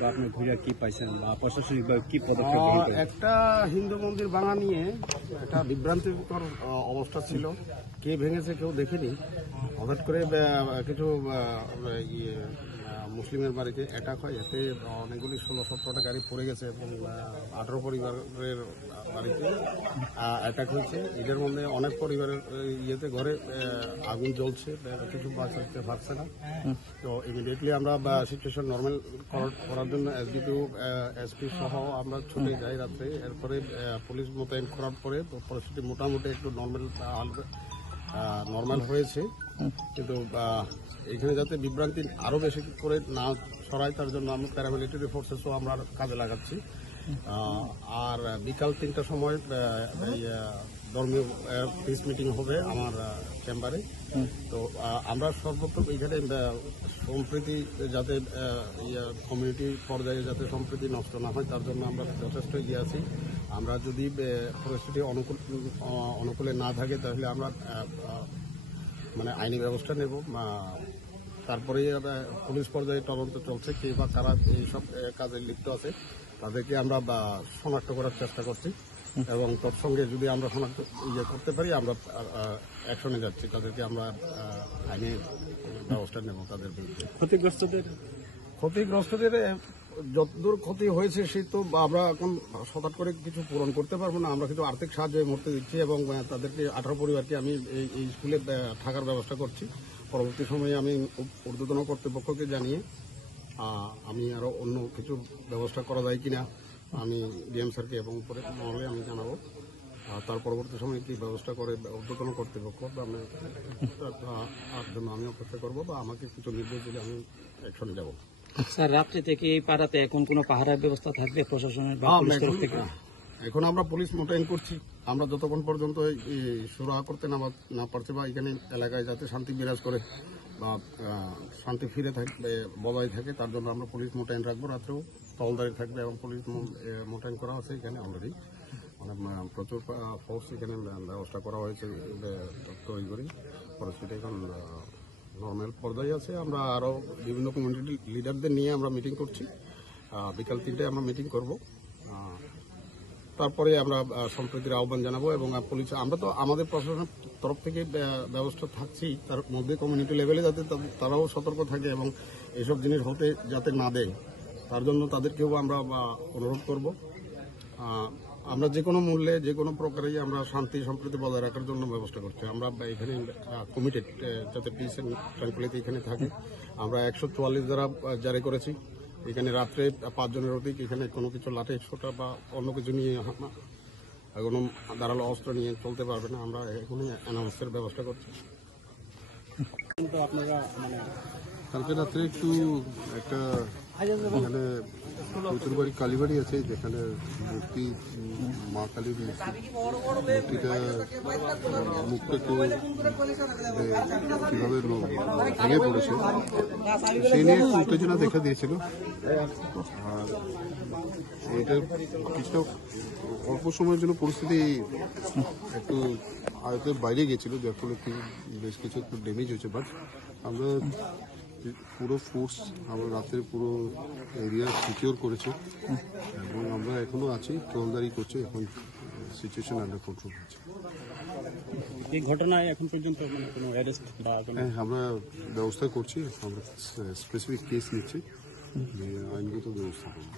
বা আপনি ঘুরে কি পাইছেন বা প্রশাসনিকভাবে কি পদক্ষেপ গ্রহণ করেন? একটা হিন্দু মন্দির ভাঙা নিয়ে একটা বিভ্রান্তিকর অবস্থা ছিল। কে ভেঙেছে কেউ দেখেনি। হঠাৎ করে কিছু মুসলিমের বাড়িতে অ্যাটাক হয়, এতে অনেকগুলি 16-17টা গাড়ি পড়ে গেছে এবং 18 পরিবারের বাড়িতে অ্যাটাক হয়েছে। এদের মধ্যে অনেক পরিবারের ইয়েতে ঘরে আগুন জ্বলছে, কিছু বাঁচাতে পারছে না। তো ইমিডিয়েটলি আমরা সিচুয়েশন নর্মাল করার জন্য এসডিপিও এসপি সহ আমরা ছুটে যাই রাত্রে। এরপরে পুলিশ মোতায়েন করার পরে পরিস্থিতি মোটামুটি একটু নর্মাল হয়েছে। কিন্তু এখানে যাতে বিভ্রান্তি আরো বেশি করে না ছড়ায় তার জন্য আমরা প্যারামিলিটারি ফোর্সেসও আমরা কাজে লাগাচ্ছি। আর বিকাল 3টার সময় ধর্মীয় পিস মিটিং হবে আমার চেম্বারে। তো আমরা সর্বপ্রথম এখানে সম্প্রীতি যাতে কমিউনিটি পর্যায়ে যাতে সম্প্রীতি নষ্ট না হয় তার জন্য আমরা যথেষ্ট এগিয়ে আছি। আমরা যদি পরিস্থিতি অনুকূলে না থাকে তাহলে আমরা মানে আইনি ব্যবস্থা নেব। তারপরে পুলিশ পর্যায়ে তদন্ত চলছে, কে বা কারা এইসব কাজে লিপ্ত আছে তাদেরকে আমরা শনাক্ত করার চেষ্টা করছি এবং তৎসঙ্গে যদি আমরা শনাক্ত করতে পারি আমরা অ্যাকশনে যাচ্ছি, তাদেরকে আমরা আইনি ব্যবস্থা নেব তাদের বিরুদ্ধে। ক্ষতিগ্রস্তদের যতদূর ক্ষতি হয়েছে সে তো আমরা এখন হঠাৎ করে কিছু পূরণ করতে পারবো না। আমরা কিছু আর্থিক সাহায্য এই মুহূর্তে দিচ্ছি এবং তাদেরকে 18 পরিবারকে আমি এই স্কুলে থাকার ব্যবস্থা করছি। পরবর্তী সময়ে আমি ঊর্ধ্বতন কর্তৃপক্ষকে জানিয়ে আমি আরো অন্য কিছু ব্যবস্থা করা যায় কিনা আমি ডিএম স্যারকে এবং পরে মহলে আমি জানাবো। তার পরবর্তী সময়ে কি ব্যবস্থা করে ঊর্ধ্বতন কর্তৃপক্ষ তার জন্য আমি অপেক্ষা করবো বা আমাকে কিছু নির্দেশ দিলে আমি অ্যাকশনে যাব। স্যার, রাত্রি থেকে এই পাড়াতে এখন কোনো পাহারার ব্যবস্থা থাকবে প্রশাসনের? এখন আমরা পুলিশ মোতায়েন করছি। আমরা যতক্ষণ পর্যন্ত সুরাহা করতে না পারছে বা এখানে এলাকায় যাতে শান্তি বিরাজ করে বা শান্তি ফিরে থাকবে বজায় থাকে তার জন্য আমরা পুলিশ মোতায়েন রাখবো। রাত্রেও টহলদারি থাকবে এবং পুলিশ মোতায়েন করা হয়েছে এখানে অলরেডি। মানে প্রচুর ফোর্স এখানে ব্যবস্থা করা হয়েছে তৈরি করে। পরিস্থিতি এখন নর্মাল পর্যায়ে আছে। আমরা আরো বিভিন্ন কমিউনিটি লিডারদের নিয়ে আমরা মিটিং করছি। বিকাল 3টায় আমরা মিটিং করব। তারপরে আমরা সম্প্রীতির আহ্বান জানাবো এবং পুলিশ আমরা তো আমাদের প্রশাসনের তরফ থেকে ব্যবস্থা থাকছি, তার মধ্যে কমিউনিটি লেভেলে যাতে তারাও সতর্ক থাকে এবং এসব জিনিস হতে যাতে না দেয় তার জন্য তাদেরকেও আমরা অনুরোধ করব। আমরা যে কোনো মূল্যে যে কোনো প্রকারেই আমরা শান্তি সম্প্রীতি বজায় রাখার জন্য ব্যবস্থা করছি। আমরা এখানে কমিটেড যাতে পিস এন্ড ট্রাঙ্কুইলিটি এখানে থাকে। আমরা 144 দ্বারা জারি করেছি। এখানে রাত্রে 5 জনের অধিক এখানে কোনো কিছু লাঠি ছোটা বা অন্য কিছু নিয়ে কোনো ধারালো অস্ত্র নিয়ে চলতে পারবে না। আমরা এখনই অ্যানাউন্সের ব্যবস্থা করছি। কিন্তু আপনারা মানে কালকে রাত্রে একটু একটা এখানে চতুর্বাড়ি কালীবাড়ি আছে, যেখানে মূর্তি মা কালীর মূর্তিটা মুখটা একটু কিভাবে ভেঙে পড়েছে সেই নিয়ে একটু উত্তেজনা দেখা দিয়েছিল। আর এইটা কিছুটা অল্প সময়ের জন্য পরিস্থিতি একটু আয়তের বাইরে গেছিল, যার ফলে বেশ কিছু একটু ড্যামেজ হয়েছে। বাট আমরা পুরো ফোর্স আমরা রাত্রে পুরো এরিয়া সিকিউর করেছি এবং আমরা এখনো আছি, টহলদারি করছি। এখন সিচুয়েশন আন্ডার কন্ট্রোল হচ্ছে। এই ঘটনায় এখন পর্যন্ত কোনো অ্যারেস্ট বা হ্যাঁ, আমরা ব্যবস্থা করছি। আমরা স্পেসিফিক কেস নিচ্ছি, আইনগত ব্যবস্থা করব।